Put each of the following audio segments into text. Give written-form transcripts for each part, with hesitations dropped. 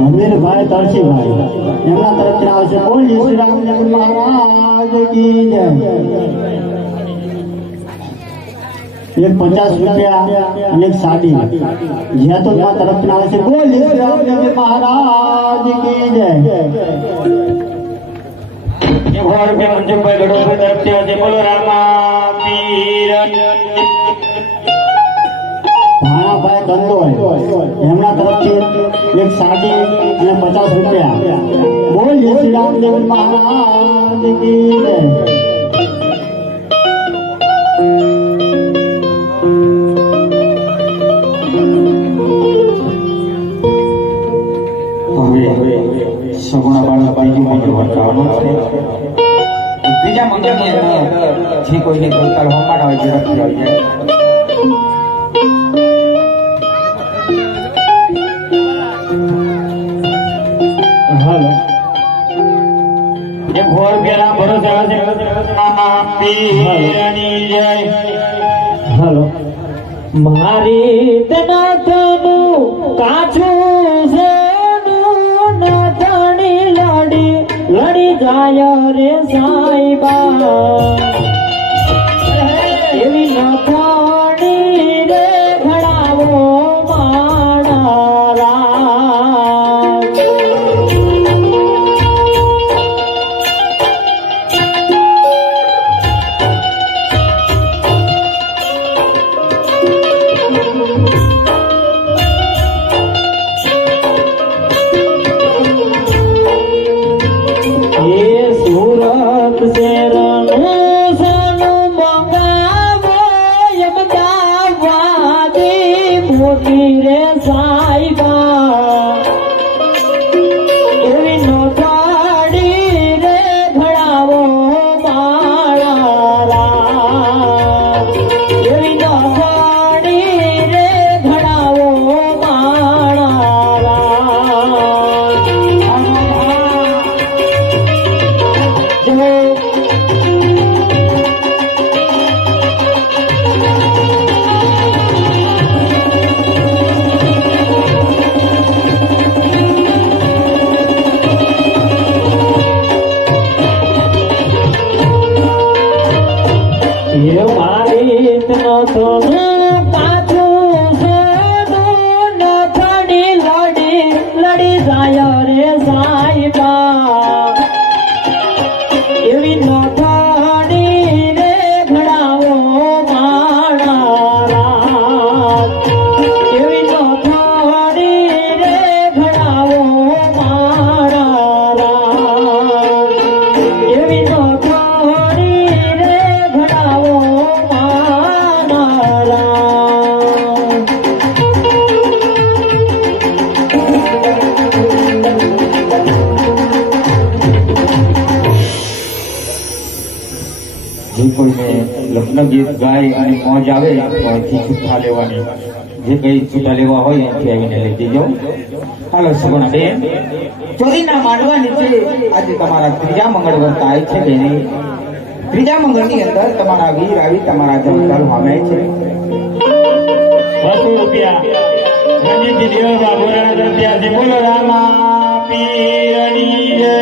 હમીરભાઈ તળસીભાઈ એમના તરફથી આવશે બોલી શ્રી રામચંદ્ર મહારાજ કી જય। એક 50 રૂપિયા અને એક સાડી જેતોમાં તરફથી આવશે બોલી શ્રી રામચંદ્ર મહારાજ કી જય। મંજુભાઈ ગઢોભાઈ તરફથી આવશે બોલો રામા પીર। ભાણાભાઈ કંદોય એમના તરફથી એક સાડી અને 50 રૂપિયા બોલીએ શ્રી રામદેવ મહારાજ કી જય। સગુણા બાળાભાઈ મંગળ વર્તાવાનો છે। બીજા મંગળની અંદર જે કોઈને ગલકાલ હોમાડા હોય ઝડપથી આવી જાય। હાલો મારી તનાથનું કાચું સેનું નાથણી લડી જાય રે સાઈબા એવી નાથણી રે ઘડાવો માણા લડી જાય રે સાઈબા એવી નાથણી રે ઘડાવો માણા એવી નાથણી રે ઘડાવો માણા એવી નાથણી રે ઘડાવો જે કોઈને લગ્ન ગીત ગાય અને મોજ આવે તો અહીંથી છૂટા લેવાની, જે કઈ છૂટા લેવા હોય અહીંથી આવીને લઈ દેજો। હાલો સગુણા બેન, ચોરીના માંડવા નીચે આજે તમારા ત્રીજા મંગળ વર્તાય છે બેને। ત્રીજા મંગળની અંદર તમારા વીર આવી તમારા જમકાલ પામે છે। રણજીતજી દેવ બાબુ રાણા તરફથી બોલો રામા પીરની જય.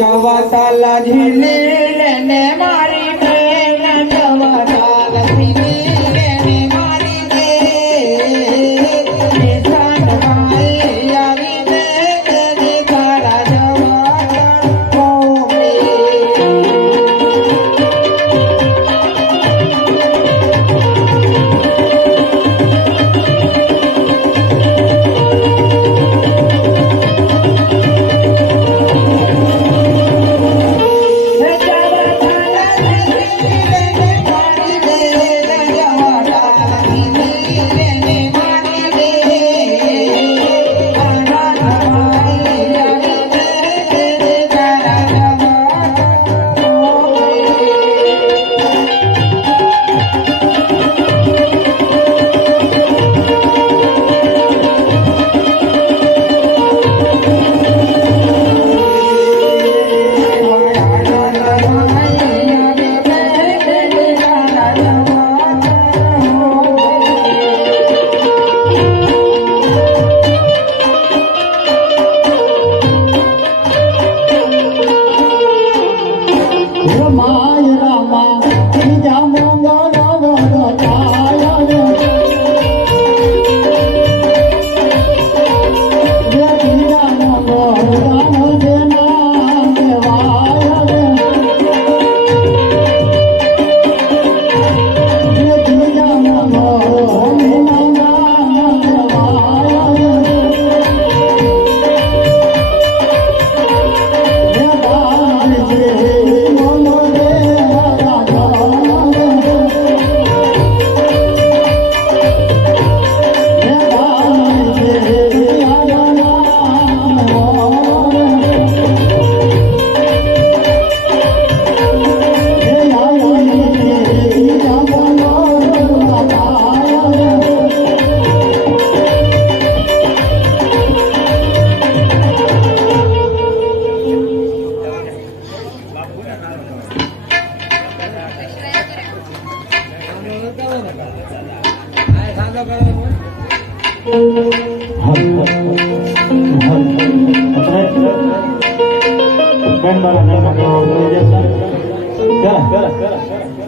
જવાતા ઝીલી ને મારી બેન જવાતા ઝીલી ને મારી બેન નિશાન માઈ આવી બેન તારા જવાતા કોમે.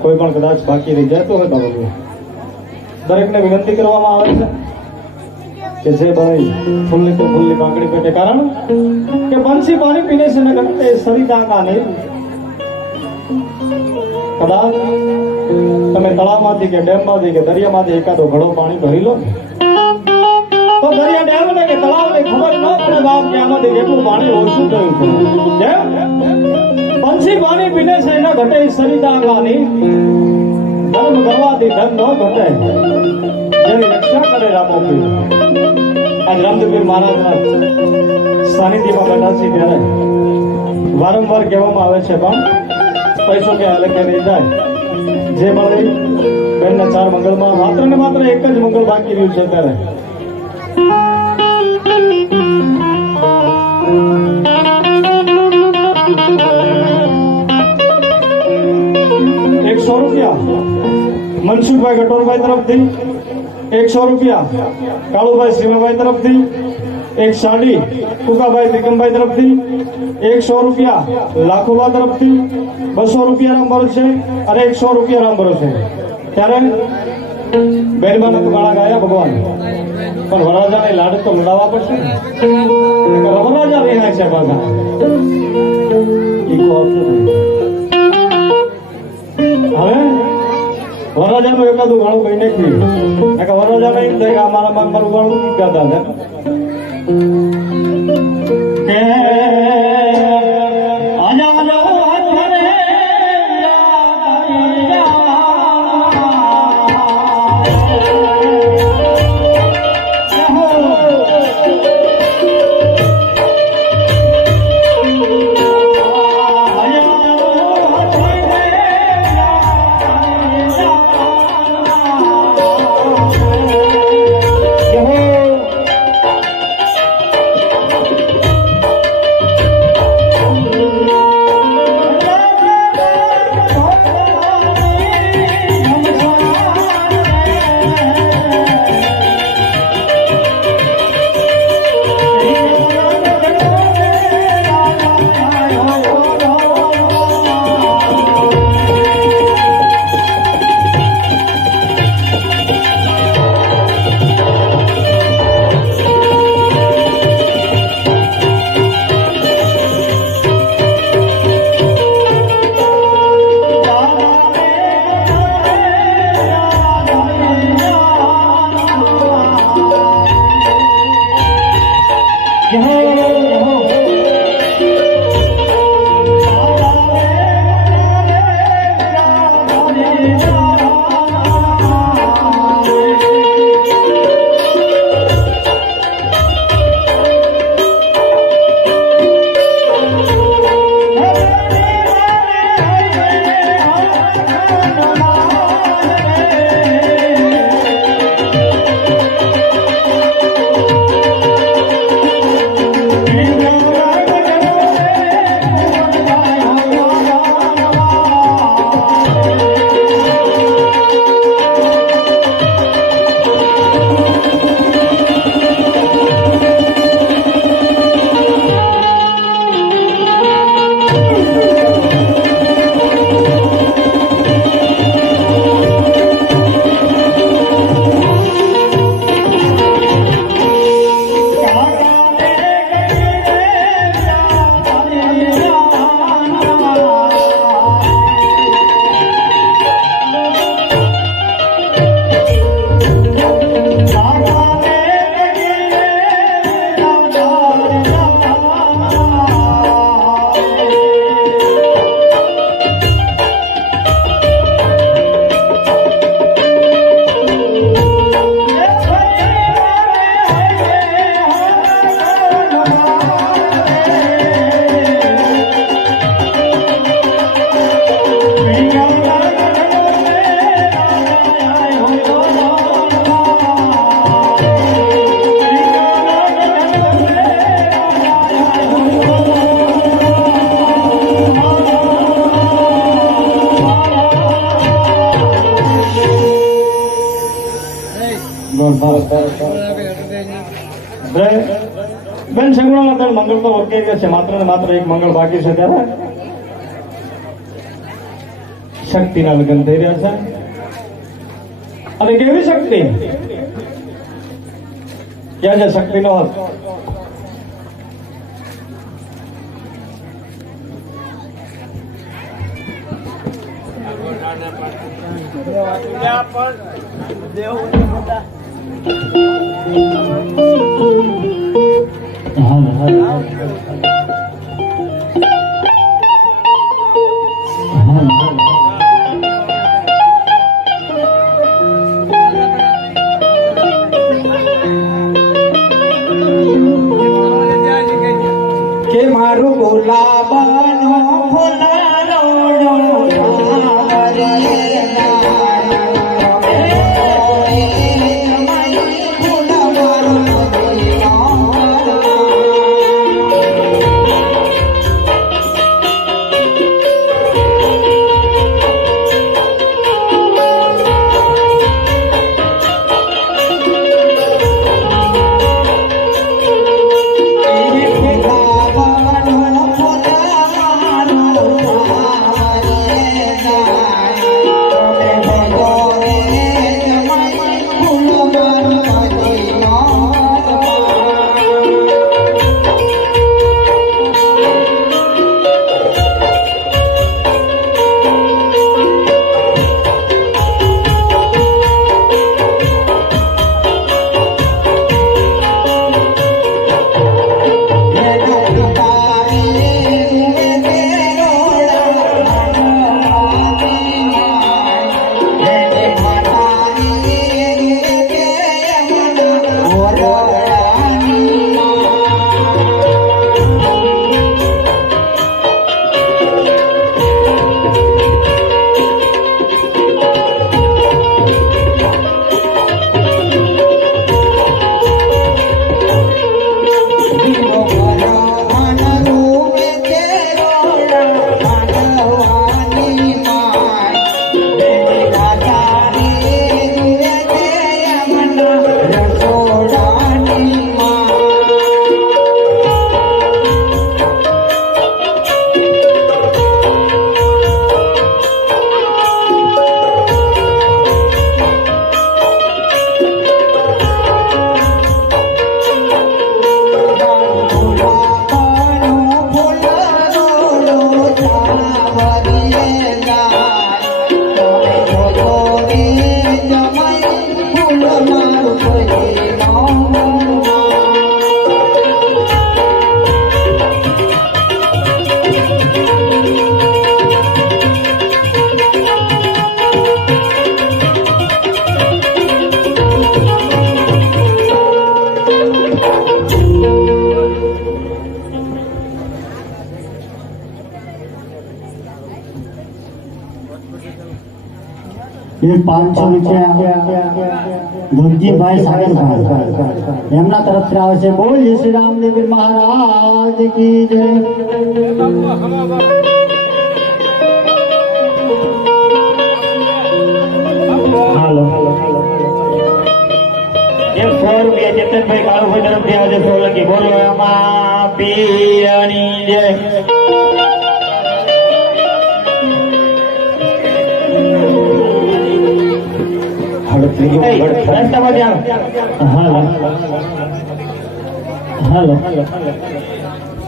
કોઈ પણ કદાચ બાકી રહી જતો હોય તો દરેકને વિનંતી કરવામાં આવે છે કે જે ભાઈ ફૂલની તો ફૂલની પાંખડી પેટે, કારણ કે બંસી પાણી પીને છે ને ઘટે સરી ડાંગા નહીં. કદાચ તમે તળાવમાંથી કે ડેમમાંથી કે દરિયામાંથી એકાદો ઘડો પાણી ભરી લો તો દરિયા ડેમને કે તળાવને ખબર ન પડે બાપ કે આમાંથી કેટલું પાણી ઓછું થયું છે. બંસી પાણી પીને છે એના ઘટે સરી ડાંગા નહીં. ધર્મ કરવાથી ધન ન ઘટે, જેની રક્ષા કરે રામોપીર. આજ રામદેવપીર મહારાજના સાનિધ્યમાં બેઠા છે ત્યારે વારંવાર કહેવામાં આવે છે પણ પૈસો કે હાલે કે નહીં જાય. જે મળે બેનના 4 મંગળમાં માત્ર ને માત્ર એક જ મંગળ બાકી રહ્યું છે ત્યારે ₹100 મનસુખભાઈ ગટોરભાઈ તરફથી, ₹100 કાળુભાઈ શ્રીમાભાઈ તરફથી, એક સાડી ટુકાભાઈ બેગમભાઈ તરફથી, ₹100 લાખોબા તરફથી, ₹200 રામ ભરોસે અને ₹100 રામ ભરોસે. ત્યારે બેનબાના ગાળા ગાયા ભગવાન, પણ વરરાજાને લાડ તો લડાવવા પડશે. વરરાજા રહ્યા છે પાછા હવે વરરાજાનું એકાદું ગાળું કઈ નાખ્યું. વરરાજાને એમ થાય કે મારા મારું ગાળું ગાતા હતા કે Yeah. બેન સગુણા તારે મંગળ તો ઓકે છે, માત્ર ને માત્ર એક મંગળ બાકી છે. ત્યારે શક્તિના લગ્ન થઈ રહ્યા છે. અને કેવી શક્તિ? ક્યાં છે શક્તિનો હક? કે મારું ગુલાબનો ફૂલારો એ 500 રૂપિયા ધનજીભાઈ સાગરભાઈ એમના તરફથી આવે છે. બોલ શ્રી રામદેવ મહારાજ કી જય. હાલો એ 100 રૂપિયા ચેતનભાઈ કાળુભાઈ તરફથી આવે છે. સોલંકી બોલો આમાં પીરની જય.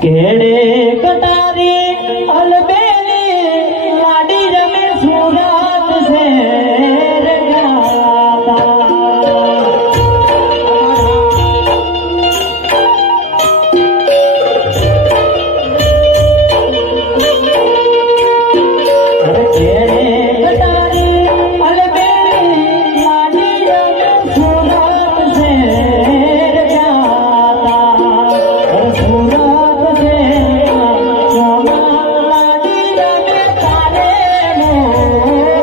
કેડે કટારી અલબેલી લાડી રમે સુરત શહેર ગાતા. Oh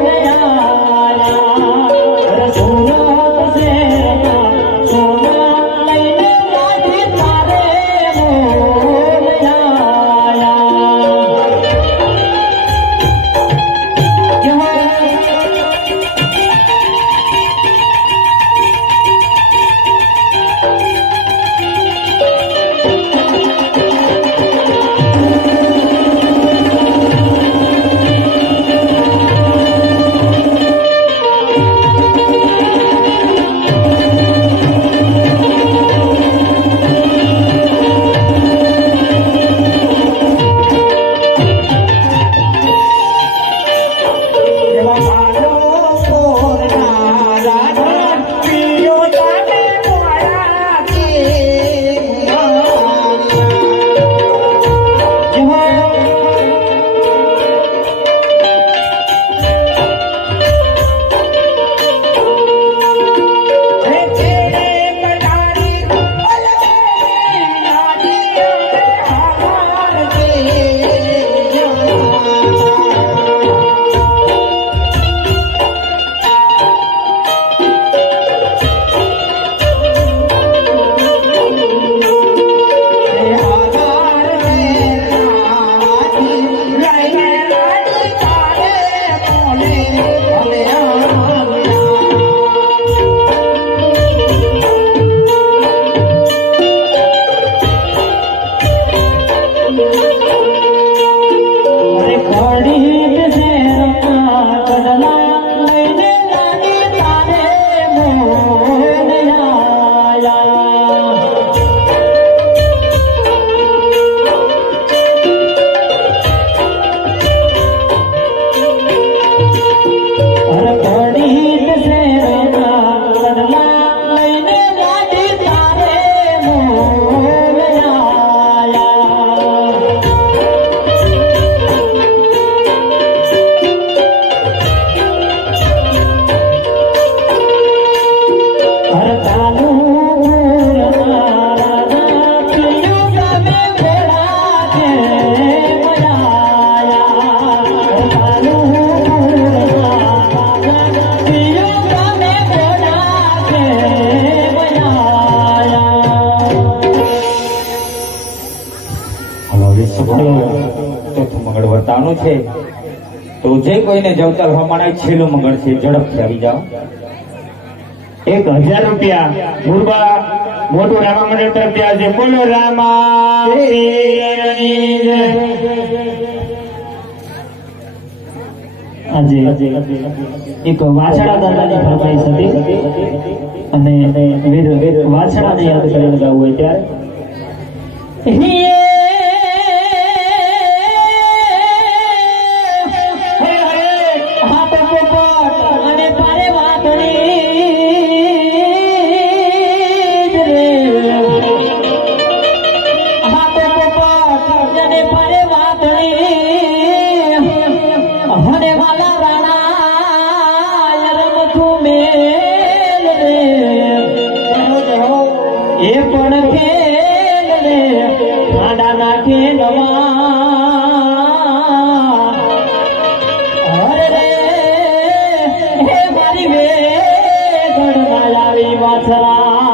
જવાનું છે તો જે કોઈને જવતલ હમણાં છેલ્લું મંગળ છે ઝડપથી આવી જાઓ. 1000 રૂપિયા મુરબા મોટું રામા મંદિર તરફથી આજે બોલો રામા પીરની જય. આજે એક વાછડા દાદાની ફરમાઈશ હતી અને વીર વાછડાને યાદ કરીને ગાવું હોય ત્યારે એ પણ ખેલ રે ખાડા નાખે નવા હરે રે હે મારી વે ગણમાં આવી વાછરા